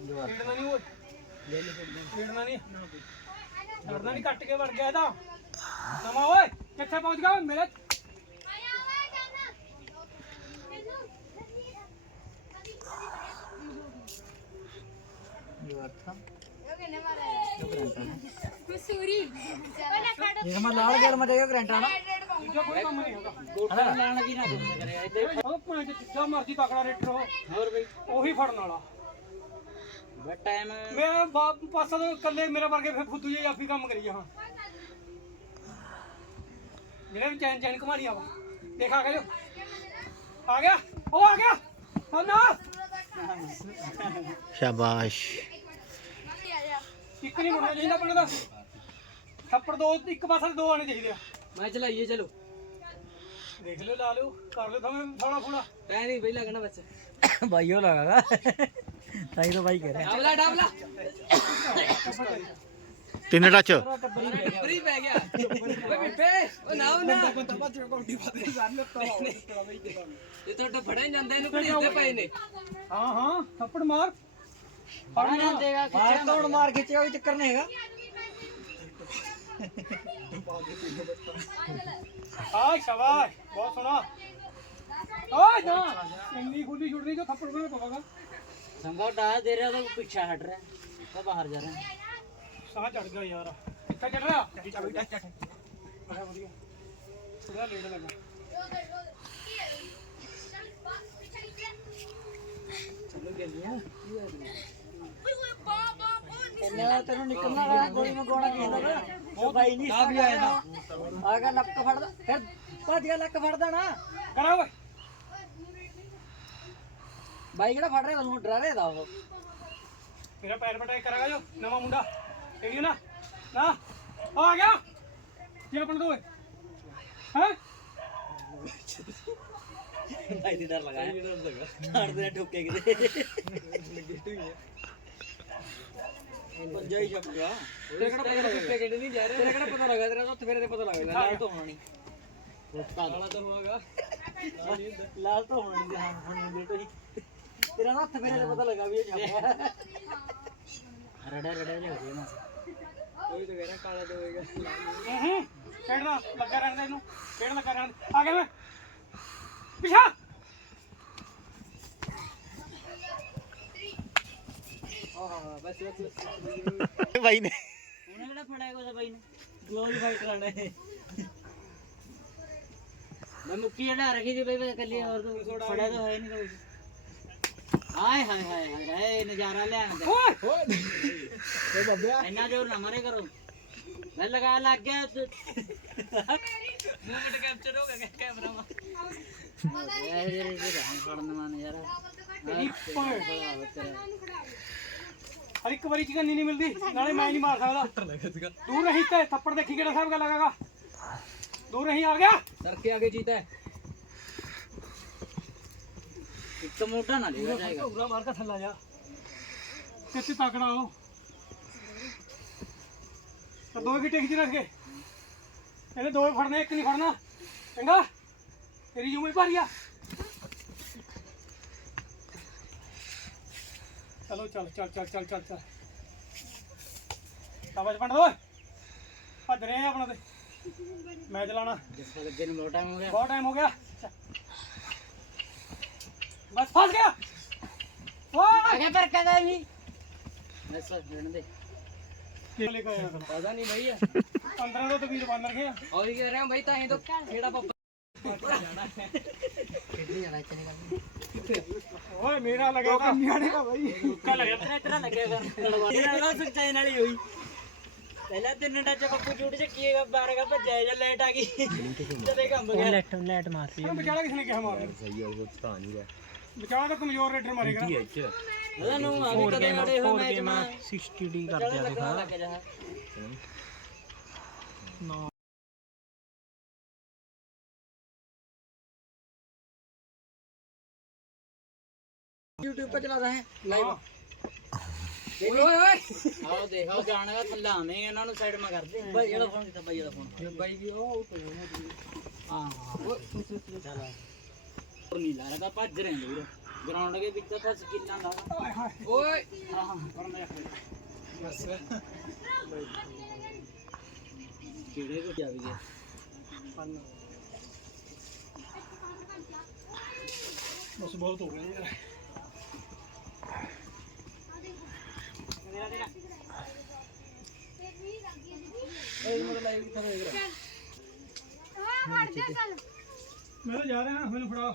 ਛੇੜਨਾ ਨਹੀਂ ਓਏ ਛੇੜਨਾ ਨਹੀਂ ਛੱਡਣਾ ਨਹੀਂ ਕੱਟ ਕੇ ਵੜ ਗਿਆ ਇਹਦਾ ਨਵਾਂ ਓਏ ਕਿੱਥੇ ਪਹੁੰਚ ਗਿਆ ਓਏ ਮੇਰੇ ਇਹ ਮੈਂ ਲਾਲ ਗੇਰ ਮੈਂ ਕਰੰਟ ਆਣਾ ਦੂਜਾ ਕੋਈ ਕੰਮ ਨਹੀਂ ਹੈਗਾ ਗੋਟਾ ਲਾਣ ਕੀ ਨਾ ਕਰਿਆ ਇੱਥੇ ਉਹ ਭਾਂ ਜਿੱਦਾਂ ਮਰਜ਼ੀ ਤਕੜਾ ਰੇਟਰ ਹੋ ਹੋਰ ਬਈ ਉਹੀ ਫੜਨ ਵਾਲਾ। ਬਟ ਟਾਈਮ ਮੈਂ ਪਾਸਾ ਤੋਂ ਇਕੱਲੇ ਮੇਰੇ ਵਰਗੇ ਫਿਰ ਫੁੱਦੂ ਜਿਹੇ ਆਪੀ ਕੰਮ ਕਰੀ ਜਾਵਾਂ। ਜਿਹੜੇ ਵੀ ਚੈਨ ਚੈਨ ਘਮਾਣੀ ਆਵਾ ਦੇਖ ਆ ਗਿਆ ਜੋ ਆ ਗਿਆ। ਉਹ ਆ ਗਿਆ। ਉਹ ਨਾ ਸ਼ਾਬਾਸ਼। ਇੱਕ ਨਹੀਂ ਮੁੜਨਾ ਚਾਹੀਦਾ ਆਪਣੇ ਦਾ। ਥੱਪੜ ਦੋ ਇੱਕ ਪਾਸੇ ਦੇ ਦੋ ਆਣੇ ਚਾਹੀਦੇ ਆ। ਮੈਂ ਚਲਾਈਏ ਚਲੋ। ਦੇਖ ਲਿਓ ਲਾ ਲਿਓ। ਕਰ ਲਿਓ ਫੋੜਾ ਫੋੜਾ ਤੈਂ ਨਹੀਂ ਬਈ ਲੱਗਣਾ ਬੱਚਾ ਭਾਈ ਉਹ ਲਗਾਗਾ ਤਾਈ ਤਾਂ ਭਾਈ ਕਹਿ ਰਿਹਾ। ਡਾਬਲਾ ਡਾਬਲਾ। ਤਿੰਨ ਟੱਚ ਫਰੀ ਪੈ ਗਿਆ। ਓਏ ਬਿੱਪੇ ਉਹ ਨਾ ਉਹ ਨਾ। ਇਹ ਤਾਂ ਟ ਫੜਿਆ ਜਾਂਦਾ ਇਹਨੂੰ ਘੜੀਦੇ ਪਏ ਨੇ? ਹਾਂ ਹਾਂ ਥੱਪੜ ਮਾਰ। ਫੜਨਾ ਦੇਗਾ ਮਾਰ ਤੋੜ ਮਾਰ। ਖਿੱਚਿਆ ਕੋਈ ਚੱਕਰ ਨਹੀਂ ਹੈਗਾ। ਆ ਸ਼ਾਬਾਸ਼ ਬਹੁਤ ਸੋਹਣਾ। ਓਏ ਨਾ ਇੰਨੀ ਗੁੱਲੀ ਛੁੱਟਣੀ ਜੋ ਥੱਪੜ ਕੋਲ ਪਵਾਗਾ ਸੰਗਾ ਡਾ ਦੇ ਰਿਹਾ ਤਾਂ ਪਿੱਛਾ ਹਟ ਰਿਹਾ। ਤਾਂ ਬਾਹਰ ਜਾ ਰਿਹਾ। ਸਾਹ ਚੜ ਗਿਆ ਯਾਰ। ਕਿੱਥੇ ਚੜ ਰਿਹਾ? ਚੱਲ ਚੱਲ ਚੱਲ। ਬੜਾ ਵਧੀਆ। ਥੋੜਾ ਲੇਟ ਲੱਗਾ। ਇਹਨਾਂ ਤੈਨੂੰ ਨਿਕਲਣਾ ਵਾ ਗੋਲੀ ਨੂੰ ਗੋਣਾ ਕਹਿੰਦਾ ਵਾ। ਉਹ ਬਾਈ ਨਹੀਂ ਆ ਵੀ ਆਇਆ ਆ ਗਿਆ ਲੱਕ ਫੜਦਾ ਫਿਰ ਭੱਜ ਗਿਆ ਲੱਕ ਫੜਦਾ ਨਾ ਕਰਾ ਓਏ। ਬਾਈ ਕਿਹੜਾ ਫੜ ਰਿਹਾ ਤੁਹਾਨੂੰ ਡਰਾ ਰਿਹਾ ਦਾ ਉਹ। ਮੇਰਾ ਪੈਰ ਪਟਾਈ ਕਰਾਂਗਾ ਜੋ ਨਵਾਂ ਮੁੰਡਾ। ਠੀਕ ਹੈ ਨਾ? ਨਾ? ਆ ਗਿਆ। ਕੀ ਆਪਣ ਦੋ ਹੈ? ਬਾਈ ਦੀ ਡਰ ਲਗਾਇਆ। ਡਰ ਲਗਾ ਡਰ ਦੇ ਠੋਕੇ ਕਿਤੇ। ਪੰਜਾ ਹੀ ਚੱਪ ਗਿਆ। ਤੇਰੇ ਕਿਹੜਾ ਪਤਾ ਲੱਗਾ? ਕਿਹੜੇ ਨਹੀਂ ਜਾ ਰਿਹਾ? ਤੇਰੇ ਕਿਹੜਾ ਪਤਾ ਲੱਗਾ? ਤੇਰਾ ਤਾਂ ਉੱਥੇ ਫੇਰੇ ਤੇ ਪਤਾ ਲੱਗਾ ਲਾਲ ਤੋਂ ਹੋਣਾ ਨਹੀਂ। ਲਾਲ ਤਾਂ ਹੋਗਾ ਲਾਲ ਤਾਂ ਹੋਣਾ ਨਹੀਂ। ਹਾਂ ਹੁਣ ਬੇਟੋ ਜੀ। ਤੇਰਾ ਨਾ ਹੱਥ ਫੇਰੇ ਤੇ ਪਤਾ ਲੱਗਾ ਵੀ ਇਹ ਚੱਪ ਗਿਆ। ਰੜਾ ਰੜਾ ਜਿਹਾ ਹੋ ਗਿਆ ਨਾ। ਕੋਈ ਤਾਂ ਰਿਹਾ ਕਾਲਾ ਤੇ ਹੋਏਗਾ। ਹੂੰ ਖੇਡਣਾ ਲੱਗਾ ਰਹਿਣ ਇਹਨੂੰ। ਖੇਡ ਲੱਗਾ ਰਹਿਣ। ਆ ਗਿਆ ਮੈਂ ਪਿਛਾ। ਹਾਂ ਬਸ ਬਸ ਬਸ ਬਾਈ ਨੇ। ਉਹਨੇ ਕਿਹੜਾ ਫੜਿਆ ਕੋਈ ਬਾਈ ਨੇ? ਗਲੋਲ ਫਾਈਟ ਕਰਨਾ ਹੈ ਮੈਂ ਮੁੱਕੀ ਜਿਹੜਾ ਰੱਖੀ ਸੀ ਬਈ ਮੈਂ ਕੱਲੀ ਹੋਰ ਤੋਂ ਫੜਿਆ ਤਾਂ ਹੋਇਆ ਨਹੀਂ ਕੋਈ ਹਾਏ ਹਾਏ ਹਾਏ ਹਾਏ ਹਾਏ ਨਜ਼ਾਰਾ ਲੈਣ ਦੇ। ਓਏ! ਏ ਬੱਬਿਆ। ਇੰਨਾ ਜ਼ੋਰ ਨਾ ਮਾਰੇ ਕਰੋ। ਮੈਂ ਲਗਾ ਲੱਗ ਗਿਆ ਮੂਵਮੈਂਟ ਕੈਪਚਰ ਹੋ ਗਿਆ ਕੈਮਰਾ ਮਾ ਇਹ ਫੜਨ ਮਾਨ ਯਾਰ। ਹਰ ਇੱਕ ਵਾਰੀ ਚੀਜ਼ਾਂ ਨਹੀਂ ਮਿਲਦੀ ਨਾਲੇ ਮੈਂ ਨਹੀਂ ਮਾਰ ਸਕਦਾ। ਦੂਰ ਰਹੀ ਤੇ ਥੱਪੜ ਦੇਖੀ ਕਿਹੜਾ ਸਾਹਿਬ ਗੱਲ ਲਗਾਗਾ। ਦੂਰ ਰਹੀ ਆ ਗਿਆ। ਕਰਕੇ ਆਗੇ ਜੀਤਾ ਹੈ? ਇੱਕ ਮੋਢਾ ਨਾ ਲੈ ਜਾਏਗਾ। ਪੂਰਾ ਮਾਰ ਕੇ ਥੱਲਾ ਜਾ। ਕਿੱਥੇ ਤਕੜਾ ਉਹ। ਤਾਂ ਦੋ ਗਿੱਟੇ ਖਿੱਚ ਰੱਖ ਕੇ। ਇਹਨੇ ਦੋ ਹੀ ਫੜਨੇ ਇੱਕ ਨਹੀਂ ਫੜਨਾ। ਚੰਗਾ? ਤੇਰੀ ਜੂਮੇ ਭਾਰੀ ਆ। ਚਲੋ ਚੱਲ ਚੱਲ ਚੱਲ ਚੱਲ ਚੱਲ ਚੱਲ। ਸ਼ਾਬਾਸ਼ ਪੰਡ ਭੱਜ ਰਹੇ ਆ ਆਪਣਾ ਤੇ। ਮੈਂ ਜਿਸ ਹੋ ਗਿਆ। ਬਹੁਤ ਟਾਈਮ ਹੋ ਗਿਆ। ਬਸ ਫਸ ਗਿਆ। ਓਏ। ਆਗੇ ਪਰ ਕਦਾ ਵੀ ਬਸ ਰਹਿਣ ਦੇ। ਲੈ ਕੇ ਆਇਆ ਕਰ ਪਤਾ ਨਹੀਂ ਭਈਆ 15 ਤੋਂ ਤਵੀਰ ਬਣ ਲਗੇ ਆ। ਉਹੀ ਕਹਿ ਰਿਹਾ ਭਾਈ ਤਾਂ ਹੀ ਤਾਂ ਕਿਹੜਾ ਪੱਪਾ ਕਿੱਥੇ ਜਾਣਾ ਇੱਥੇ ਨਿਕਲ ਓਏ ਮੇਰਾ ਲਗਾ ਤਾਂ। ਨਿਆਣੇ ਦਾ ਬਾਈ। ਕਾ ਲੱਗਿਆ ਤੇਰਾ ਇਤਨਾ ਲੱਗੇਗਾ ਤਲਵਾਰ ਨਾਲ ਸੱਚਾਈ ਨਾਲ ਹੀ ਹੋਈ। ਪਹਿਲਾਂ ਤਿੰਨ ਟੱਚ ਪੱਪੂ ਚੱਕੀਏਗਾ ਬਾਹਰ ਕਾ ਭੱਜਿਆ ਜਾਂ ਲਾਈਟ ਆ ਗਈ। ਜਦੇ ਕੰਮ ਗਿਆ। ਲੈਟ ਲੈਟ ਮਾਰਤੀ ਹੁਣ ਵਿਚਾਰਾ ਕਿਸ ਨੇ ਕਿਹਾ ਮਾਰਨ ਸਹੀ ਆ ਉਹ ਤਾਂ ਨਹੀਂ ਰਿਹਾ। ਵਿਚਾਰਾ ਤਾਂ ਕਮਜ਼ੋਰ ਰੇਡਰ ਮਾਰੇਗਾ ਉਹਦਾ ਨੂੰ ਆ ਵੀ ਕਦੇ ਆੜੇ ਹੋਏ ਮੈਚ ਮਾ 60 ਡੀ ਕਰ ਚੱਲ ਲੱਗਣਾ ਲੱਗ ਜਾ YouTube पे चला रहे हैं लाइव ਓਏ ਓਏ ਓਏ ਆਓ ਦੇਖੋ ਜਾਣਗਾ ਥੱਲਾ ਆਵੇਂ ਇਹਨਾਂ ਨੂੰ ਸਾਈਡ ਮਾ ਕਰਦੇ ਬਾਈ ਜਿਹੜਾ ਫੋਨ ਕਿੱਥੇ ਬਾਈ ਜਿਹੜਾ ਫੋਨ ਬਾਈ ਵੀ ਉਹ ਹਾਂ ਹਾਂ ਉਹ ਨਹੀਂ ਲਾ ਰਹਾ ਭੱਜ ਰਹੇ ਨੇ ਵੀਰ ਗਰਾਊਂਡ ਦੇ ਵਿੱਚ ਤਾਂ ਸਕਿੱਲਾਂ ਦਾ ਹਾਏ ਹਾਏ ਓਏ ਹਾਂ ਹਾਂ ਪਰ ਮੈਂ ਬਸ ਕਿਹੜੇ ਕੋ ਜਾ ਗਏ ਫਨ ਬਸ ਬਹੁਤ ਹੋ ਗਿਆ ਯਾਰ ਇਹ ਮੁੰਡਾ ਲਾਈਵ ਕਿੱਥੇ ਦੇਖ ਰਿਹਾ ਮੈਂ ਤਾਂ ਜਾ ਰਿਹਾ ਮੈਨੂੰ ਫੜਾ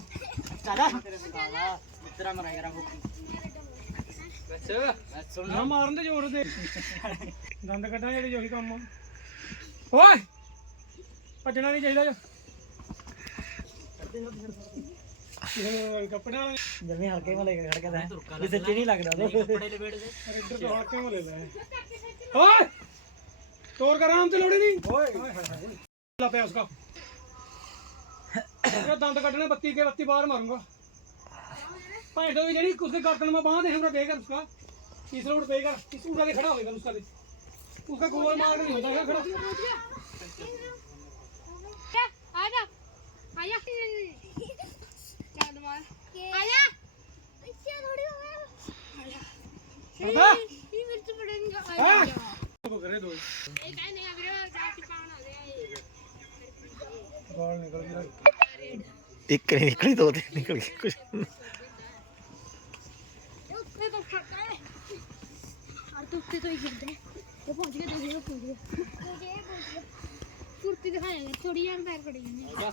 ਮਿੱਤਰਾ ਮਰਾ ਨਾ ਮਾਰਨ ਦੇ ਜ਼ੋਰ ਦੇ ਦੰਦ ਕੱਢਾਂ ਜਿਹੜੇ ਉਹੀ ਕੰਮ ਆ। ਓਏ ਭੱਜਣਾ ਨਹੀਂ ਚਾਹੀਦਾ ਜੋ ਇਹ ਜਮੀ ਹਲਕੇ ਵਾਲੇ ਖੜ ਕੇ ਦਾ ਜਿੱਥੇ ਚਿਹਨੀ ਲੱਗਦਾ ਉਹ ਕੱਪੜੇ ਲਪੇਟ ਦੇ ਇੱਧਰ ਤੋਂ ਹਲਕੇ ਵਾਲੇ ਲੈ ਓਏ ਤੋਰ ਕਰ ਤੇ ਲੋੜੀ ਨਹੀਂ ਓਏ ਲਾ ਪਿਆ ਉਸਕਾ ਇਹ ਦੰਦ ਕੱਢਣਾ ਬੱਤੀ ਕੇ ਬੱਤੀ ਬਾਹਰ ਮਾਰੂੰਗਾ। ਭਾਈ ਤੋਂ ਵੀ ਜਿਹੜੀ ਕੁਛ ਗਰਦਨ ਮੈਂ ਬਾਹ ਦੇ ਦੇ ਕਰ ਉਸਕਾ ਇਸ ਰੋਡ ਪੇ ਕਰ ਇਸ ਉਡਾ ਕੇ ਖੜਾ ਹੋਏਗਾ ਉਸਕਾ ਦੇ ਉਸਕਾ ਗੋਲ ਮਾਰ ਨਹੀਂ ਹੁੰਦਾ ਹੈਗਾ ਖੜਾ। ਕਰੇ ਦੋ ਇਹ ਕਹਿੰਦੇ ਆ ਵੀਰੇ ਸਾਥੀ ਪਾਉਣ ਆ ਗਿਆ ਇਹ। ਬਾਲ ਨਿਕਲ ਗਿਆ ਇੱਕ ਨਹੀਂ ਨਿਕਲੀ ਦੋ ਤਿੰਨ ਨਿਕਲ ਗਏ ਕੁਝ ਉੱਤੇ ਤੋਂ ਫਟਾ ਹੈ ਅਰ ਤੂੰ ਉੱਤੇ ਤੋਂ ਹੀ ਗਿਰਦਾ ਤੇ ਪਹੁੰਚ ਗਿਆ ਦੇਖੋ ਪਹੁੰਚ ਗਿਆ। ਜੇ ਪਹੁੰਚ ਗਿਆ। ਫੁਰਤੀ ਦਿਖਾਏਗਾ ਥੋੜੀ ਯਾਰ ਪੈਰ ਫੜੀ ਜਾਂਦੀ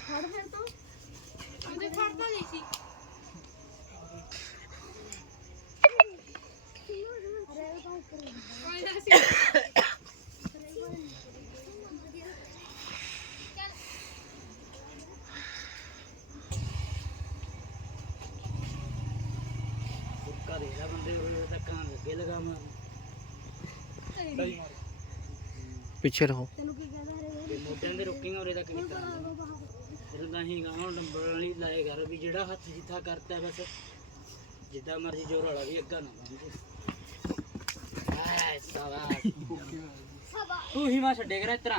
ਫੜ ਫਿਰ ਤੂੰ। ਉਹਦੇ ਫੜ ਤਾਂ ਨਹੀਂ ਸੀ। ਅਰੇ ਉਹ ਤਾਂ ਉੱਪਰ ਕੋਈ ਨਾ ਸੀ ਪਿੱਛੇ ਰਹੋ। ਤੈਨੂੰ ਕੀ ਕਹਦਾ ਹਰੇ ਮੋਢਿਆਂ ਦੇ ਰੁਕੀਆਂ ਉਰੇ ਤੱਕ ਕੀਤਾ। ਜਿੱਦਾਂ ਹੀ ਗਾਉਂ ਡੰਬਲ ਵਾਲੀ ਲਾਏ ਕਰ ਵੀ ਜਿਹੜਾ ਹੱਥ ਜਿੱਥਾ ਕਰਤਾ ਬਸ। ਜਿੱਦਾਂ ਮਰਜ਼ੀ ਜ਼ੋਰ ਵਾਲਾ ਵੀ ਅੱਗਾ ਨਾ ਆਏ ਸਵਾਸ ਤੂੰ ਛੱਡੇ ਕਰ ਇਤਰਾ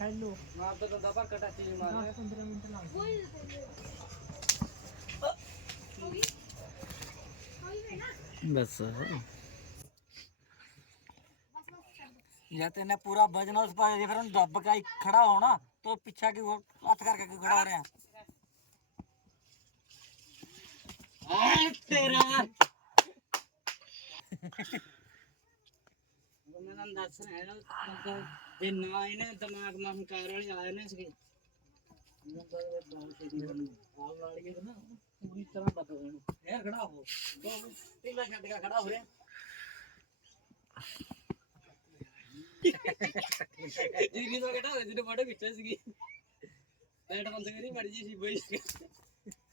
ਹੈਲੋ ਬਸ। ਜਾਂ ਤੇ ਇਹਨੇ ਪੂਰਾ ਵਜਨ ਉਸ ਪਾ ਦੇ ਫਿਰ ਉਹਨੂੰ ਦੱਬ ਕੇ ਖੜਾ ਹੋਣਾ ਤੋ ਪਿੱਛਾ ਕਿ ਹੱਥ ਕਰਕੇ ਕਿਉਂ ਖੜਾ ਹੋ ਰਿਹਾ? ਆ ਤੇਰਾ। ਉਹਨਾਂ ਨੂੰ ਦੱਸ ਰਿਹਾ ਨਾ ਜੇ ਨਾ ਇਹਨੇ ਦਿਮਾਗ ਮਾ ਹੰਕਾਰ ਵਾਲੇ ਆਏ ਨੇ ਸੀਗੇ। ਆਹ ਵਾਲੀ ਹੈ ਨਾ ਪੂਰੀ ਤਰ੍ਹਾਂ ਦੱਬ ਦੇਣ। ਇਹ ਖੜਾ ਹੋ। ਤੀਲਾ ਛੱਡ ਕੇ ਖੜਾ ਹੋ ਰਿਹਾ। ਜੀ ਤੋਂ ਘਟਾ ਦੇ ਜਿਹਨੇ ਫੋਟੋ ਖਿੱਚਿਆ ਸੀਗੀ। ਐਡ ਬੰਦ ਕਰੀ ਮੜ ਜੀ ਸੀ ਬਈ।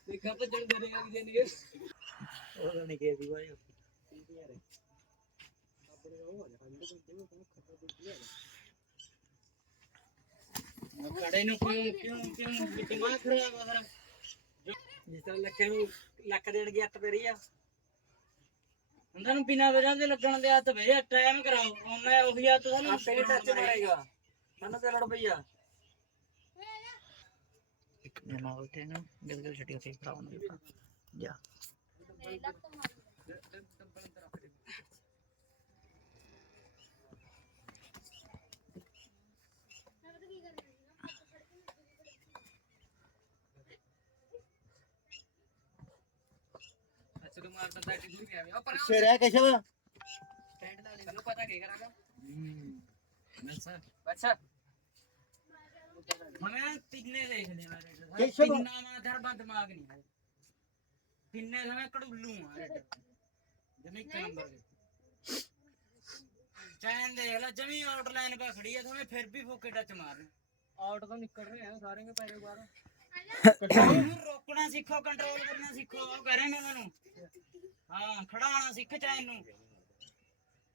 ਦੇਖਾ ਤਾਂ ਜਣ ਦੇਣੇਗਾ ਕਿ ਦੇਣਗੇ ਉਹ ਨਹੀਂ ਕੇ ਦੀ ਬਾਈ ਕੜੇ ਨੂੰ ਕਿਉਂ ਕਿਉਂ ਕਿਉਂ ਦਿਮਾਗ ਖਰਾਬ ਆ ਤੇਰਾ ਜਿਸ ਤਰ੍ਹਾਂ ਲੱਖੇ ਨੂੰ ਲੱਖ ਦੇਣ ਗਿਆ ਹੱਥ ਪੇਰੀ ਆ। ਉਹਨਾਂ ਨੂੰ ਬਿਨਾਂ ਵਜ੍ਹਾ ਦੇ ਲੱਗਣ ਦੇ ਹੱਥ ਵੇ ਟਾਈਮ ਕਰਾਓ। ਉਹਨਾਂ ਉਹੀ ਹੱਥ ਤੁਹਾਨੂੰ ਤੇਰੇ ਟੱਚ ਮਾਰੇਗਾ। ਮੈਨੂੰ ਤੇ ਲੜ ਪਈਆ ਇੱਕ ਜਣਾ ਉੱਤੇ ਨਾ ਗਿਲ ਗਿਲ ਛੱਡੀ ਉੱਤੇ ਹੋਣਾ ਜਾ। ਅੱਛਾ ਤੂੰ ਮਾਰ ਦਿੰਦਾ ਕਿ ਦੂਰ ਗਿਆ ਉਹ ਪਰ ਸਿਰਿਆ ਕਸ਼ਵ ਸਟੈਂਡ ਲਾ ਲੈ ਪਤਾ ਕੀ ਕਰਾਂਗਾ ਅੱਛਾ ਅੱਛਾ ਮੈਂ ਤਿੰਨੇ ਦੇਖ ਲਿਆ ਮੇਰੇ ਕੇਸ਼ਵ। ਤਿੰਨਾ ਮਾ ਦਰਬਾ ਦਿਮਾਗ ਨਹੀਂ ਹੈ ਕਿੰਨੇ ਸਮੇਂ ਕੜੂਲੂ ਆ ਜਮੀ ਇੱਕ ਨੰਬਰ ਦੇ ਚੈਨ ਦੇਖ ਲੈ ਜਮੀ ਆਊਟਲਾਈਨ ਪਾ ਖੜੀ ਤੁਮੇ ਫਿਰ ਵੀ ਫੋਕੇ ਟੱਚ ਮਾਰ ਆਊਟ ਤੋਂ ਨਿਕਲ ਰਹੇ ਆ ਸਾਰੇ ਕੇ ਪੈਰੇ ਬਾਹਰ। ਉਹਨੂੰ ਰੋਕਣਾ ਸਿੱਖੋ, ਕੰਟਰੋਲ ਕਰਨਾ ਸਿੱਖੋ, ਉਹ ਕਰੇ ਮੈਂ ਤੁਹਾਨੂੰ ਹਾਂ, ਖੜਾਉਣਾ ਸਿੱਖ ਚੈਨ ਨੂੰ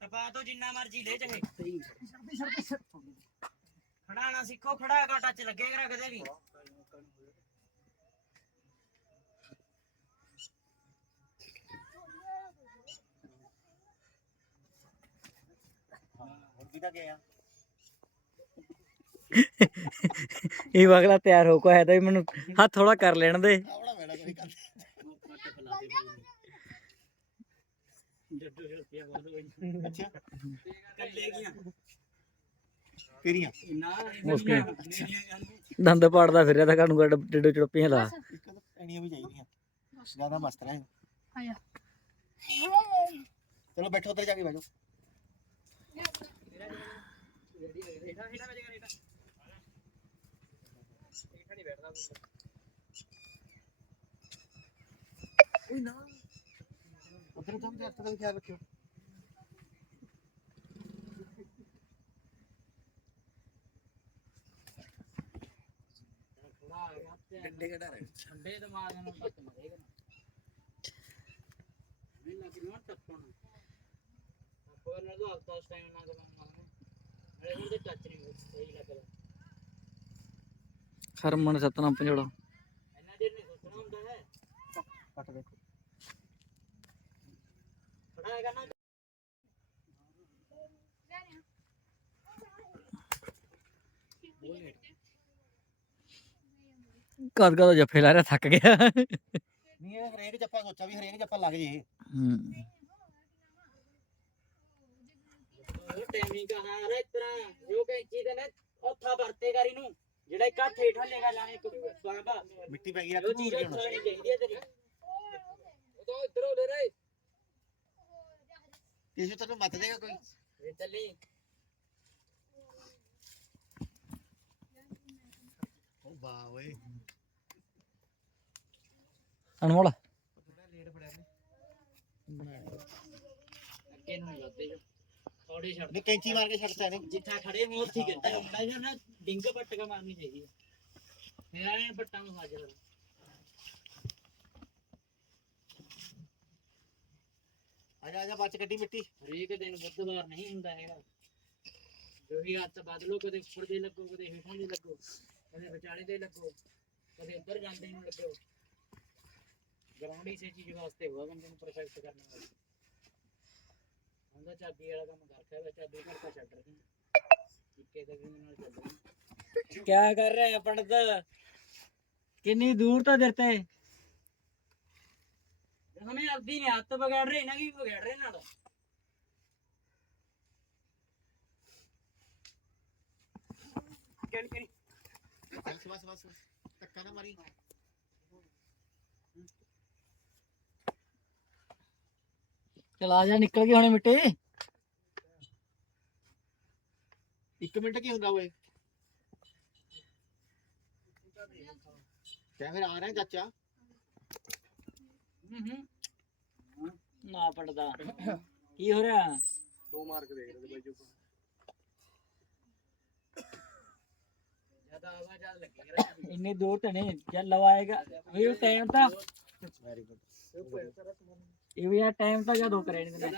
ਟਪਾ ਤੋਂ ਜਿੰਨਾ ਮਰਜ਼ੀ ਲੈ ਚਾਹੇ ਖੜਾਉਣਾ ਸਿੱਖੋ, ਖੜਾ ਕਾ ਟੱਚ ਲੱਗੇਗਾ ਕਦੇ ਵੀ। ਇਹ ਵਗਲਾ ਤਿਆਰ ਹੋ ਕੋ ਹੈ ਤਾਂ ਮੈਨੂੰ ਹੱਥ ਥੋੜਾ ਕਰ ਲੈਣ ਦੇ। ਕੱਲੇ ਗਿਆ। ਦੰਦ ਪਾੜਦਾ ਫਿਰ ਰਿਹਾ ਤਾਂ ਕਾਨੂੰ ਗੱਡ ਡਿੱਡੋ ਚੜਪੀਆਂ ਲਾ। ਇੱਕ ਤਾਂ ਐਣੀਆਂ ਵੀ ਚਾਹੀਦੀਆਂ। ਜ਼ਿਆਦਾ ਮਸਤ ਰਹੇ ਆਇਆ। ਚਲੋ ਬੈਠੋ ਉੱਧਰ ਜਾ ਕੇ ਬੈਠੋ ਉਧਰ ਤੋਂ ਵੀ ਦਾ ਖਿਆਲ ਰੱਖਿਓ। ਡੰਡੇ ਕਢਾ ਰਹੇ। ਡੰਡੇ ਮਾਰ ਦੇਣਾ ਤੱਕ ਮਰੇਗਾ ਨਹੀਂ ਲੱਗ ਰਿਹਾ ਟੱਪਣ। ਆਪਾਂ ਨਾਲ ਤਾਂ ਹਫਤਾ ਟਾਈਮ ਨਾਲ ਕਰਾਂ ਮਾਰਨੇ ਮੇਰੇ ਕੋਲ ਤੇ ਟੱਚ ਨਹੀਂ ਸਹੀ ਲੱਗਦਾ ਹਰਮਨ ਸਤਨਾਮ ਪੰਜੋੜਾ। ਇੰਨਾ ਦੇਰ ਨਹੀਂ ਸੋਚਣਾ ਹੁੰਦਾ ਹੈ ਪੱਟ ਦੇਖੋ ਖੜਾ ਹੈਗਾ ਨਾ ਕਦ ਕਦ ਜੱਫੇ ਲਾ ਰਿਹਾ ਥੱਕ ਗਿਆ। ਨਹੀਂ ਇਹ ਹਰੇਕ ਜੱਫਾ ਸੋਚਾ ਵੀ ਹਰੇਕ ਜੱਫਾ ਲੱਗ ਜੇ। ਹੂੰ। ਉਹ ਟਾਈਮਿੰਗ ਕਹਾ ਰੇ ਤਰ੍ਹਾਂ ਜੋ ਕੈਂਚੀ ਦੇ ਨੇ ਉੱਥਾ ਵਰਤੇ ਕਰੀ ਨੂੰ। ਜਿਹੜਾ ਇੱਕ ਹੱਥ ਹੇਠਾਂ ਲੈਗਾ ਲਾਣੇ ਇੱਕ ਬਾਬਾ ਮਿੱਟੀ ਪੈ ਗਈ ਉਹ ਰੱਖ ਚੀਜ਼ ਹੁਣ ਉੱਥਾ ਚਾਹੀਦੀ ਹੈ ਤੇਰੀ। ਉਹ ਤਾਂ ਇੱਧਰ ਹੋ ਲੈ ਰੇ। ਕਿਸੇ ਤੈਨੂੰ ਮੱਤ ਦੇਗਾ ਕੋਈ? ਇਹ ਚੱਲੀ। ਉਹ ਵਾਹ ਓਏ। ਅਨਮੋਲ। ਅੱਗੇ ਨੂੰ ਲੱਦੇ ਜੋ ਥੋੜੀ ਛੱਡ ਨੇ ਕੈਂਚੀ ਮਾਰ ਕੇ ਛੱਡਤਾ ਇਹਨੇ। ਜਿੱਥਾ ਖੜੇ ਹੋ ਉੱਥੇ ਗਿਰਦਾ ਮੁੰਡਾ ਜਿਹਾ ਨਾ ਡਿੰਗ ਪੱਟਕਾ ਮਾਰਨੀ ਚਾਹੀਦੀ ਹੈ ਫਿਰ ਆਏ ਪੱਟਾਂ ਨੂੰ ਹਾਜ਼ਰ ਆ ਜਾ ਆ ਜਾ ਬੱਚ ਗੱਡੀ ਮਿੱਟੀ। ਹਰੇਕ ਦਿਨ ਬੁੱਧਵਾਰ ਨਹੀਂ ਹੁੰਦਾ ਹੈਗਾ। ਜੋ ਵੀ ਹੱਥ ਬਦਲੋ ਕਦੇ ਉੱਪਰ ਦੇ ਲੱਗੋ ਕਦੇ ਹੇਠਾਂ ਦੇ ਲੱਗੋ ਕਦੇ ਵਿਚਾਲੇ ਦੇ ਲੱਗੋ ਕਦੇ ਉੱਧਰ ਜਾਂਦੇ ਨੂੰ ਲੱਗੋ। ਗਰਾਊਂਡ ਇਸੇ ਚੀਜ਼ ਵਾਸਤੇ ਹੋਆ ਬੰਦੇ ਨੂੰ ਪਰਫੈਕਟ ਕਰਨ। ਵਾਲਾ ਹੁੰਦਾ ਚਾਬੀ ਵਾਲਾ ਕੰਮ ਕਰਦਾ ਹੈ ਚਾਬੀ ਘਰ ਦਾ ਛੱਡ ਰਹੀ ਇੱਕੇ ਦੇ ਵੀ ਨਾਲ ਚੱਲ ਰਹੀ ਕੀ ਕਰ ਰਿਹਾ ਹੈ ਪੰਡਤ? ਕਿੰਨੀ ਦੂਰ ਤੋਂ ਦਿਰਤੇ ਹਮੇ ਆਪਦੀ ਨੇ ਹੱਥ ਵਿਗਾੜ ਰਹੇ ਨਾ ਵੀ ਵਿਗਾੜ ਰਹੇ ਨਾਲ। ਕਿਹੜੀ ਕਿਹੜੀ? ਬਸ ਬਸ ਬਸ। ਧੱਕਾ ਨਾ ਮਾਰੀ। ਚਲਾ ਜਾ ਨਿਕਲ ਗਈ ਹੁਣੇ ਮਿੱਟੀ। ਇੱਕ ਮਿੰਟ ਕੀ ਹੁੰਦਾ ਓਏ? ਕਿਆ ਫਿਰ ਆ ਰਿਹਾ ਚਾਚਾ। ਹੂੰ ਹੂੰ। ਨਾ ਪੜਦਾ। ਕੀ ਹੋ ਰਿਹਾ? ਦੋ ਮਾਰ ਕੇ ਦੇਖ ਰਹੇ ਬਾਈ ਜੋ ਜ਼ਿਆਦਾ ਆਵਾਜ਼ ਆ ਲੱਗੀ ਰਿਹਾ ਇੰਨੀ ਦੂਰ ਤੇ ਨਹੀਂ ਜਦ ਲਵਾਏਗਾ ਇਹ ਟਾਈਮ ਤਾਂ ਵੈਰੀ ਗੁੱਡ ਇਹ ਵੀ ਆ ਟਾਈਮ ਤਾਂ ਜਦੋਂ ਕਰੇ ਨਹੀਂ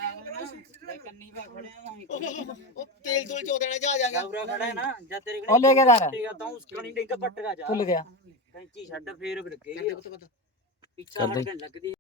ਮੈਂ ਕੰਨੀ ਪਾ ਖੜਿਆ ਹਾਂ ਉਹ ਤੇਲ ਤੂਲ ਚੋ ਦੇਣਾ ਜਾ ਜਾਗਾ ਗਾਉਰਾ ਖੜਾ ਹੈ ਨਾ ਜਦ ਤੇਰੇ ਉਹ ਲੈ ਕੇ ਜਾ ਰਿਹਾ। ਠੀਕ ਆ ਤਾਂ ਉਸ ਕਣੀ ਡਿੰਗ ਪੱਟਗਾ ਜਾ। ਭੁੱਲ ਗਿਆ। ਕੈਂਚੀ ਛੱਡ ਫੇਰ ਕੁੱਤ ਪਤਾ ਪਿੱਛਾ। ਹਟਣ ਲੱਗਦੀ